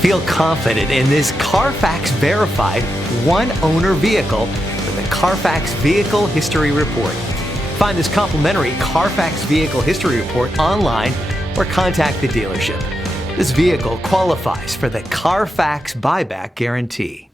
Feel confident in this Carfax verified one-owner vehicle with a Carfax Vehicle History Report. Find this complimentary Carfax Vehicle History Report online or contact the dealership. This vehicle qualifies for the Carfax Buyback Guarantee.